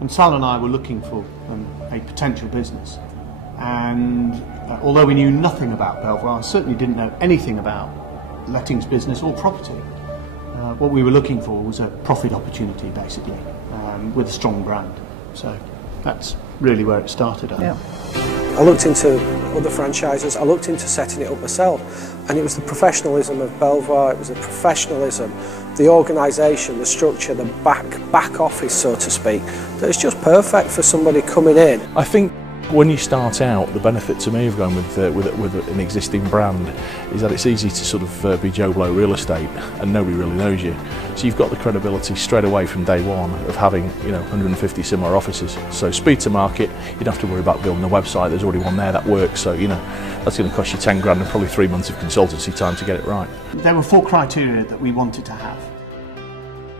And Sal and I were looking for a potential business, and although we knew nothing about Belvoir, I certainly didn't know anything about lettings business or property. What we were looking for was a profit opportunity, basically, with a strong brand. So that's really where it started. Yeah. I looked into other franchises, I looked into setting it up myself, and it was the professionalism of Belvoir, it was the professionalism, the organisation, the structure, the back office, so to speak, that it's just perfect for somebody coming in. I think when you start out, the benefit to me of going with an existing brand is that it's easy to sort of be Joe Blow real estate and nobody really knows you. So you've got the credibility straight away from day one of having 150 similar offices. So speed to market, you don't have to worry about building a website, there's already one there that works, so that's going to cost you 10 grand and probably 3 months of consultancy time to get it right. There were 4 criteria that we wanted to have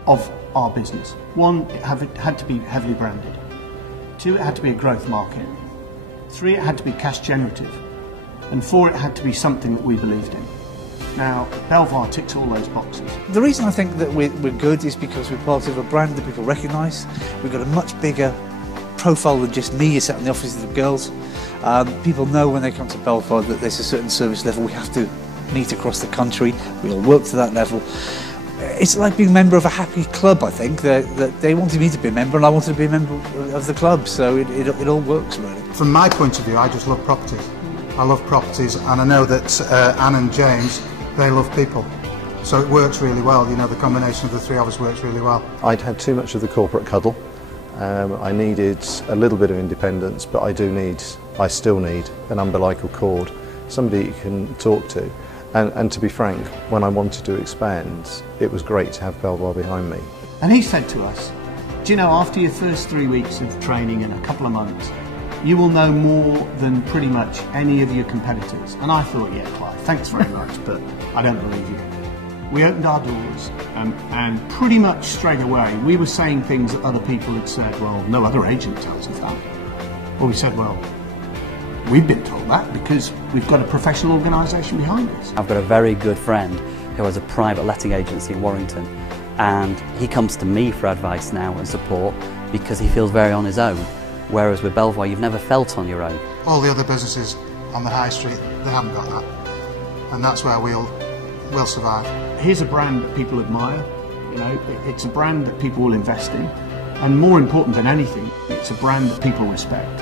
of our business. 1, it had to be heavily branded. 2, it had to be a growth market. 3, it had to be cash generative, and 4, it had to be something that we believed in. Now, Belvoir ticks all those boxes. The reason I think that we're good is because we're part of a brand that people recognise. We've got a much bigger profile than just me sat in the offices of girls. People know when they come to Belvoir that there's a certain service level we have to meet across the country. We all work to that level. It's like being a member of a happy club, I think, that they wanted me to be a member and I wanted to be a member of the club, so it all works really. From my point of view, I just love properties. I love properties, and I know that Anne and James, they love people. So it works really well, the combination of the 3 of us works really well. I'd had too much of the corporate cuddle. I needed a little bit of independence, but I still need an umbilical cord, somebody you can talk to. And to be frank, when I wanted to expand, it was great to have Belvoir behind me. And he said to us, do you know, after your first 3 weeks of training and a couple of months, you will know more than pretty much any of your competitors. And I thought, yeah, Clive, thanks very much, but I don't believe you. We opened our doors and pretty much straight away we were saying things that other people had said, well, no other agent tells us that. Well, we said, well, we've been told that because we've got a professional organisation behind us. I've got a very good friend who has a private letting agency in Warrington, and he comes to me for advice now and support because he feels very on his own. Whereas with Belvoir, you've never felt on your own. All the other businesses on the high street, they haven't got that. And that's where we'll survive. Here's a brand that people admire, it's a brand that people will invest in, and more important than anything, it's a brand that people respect.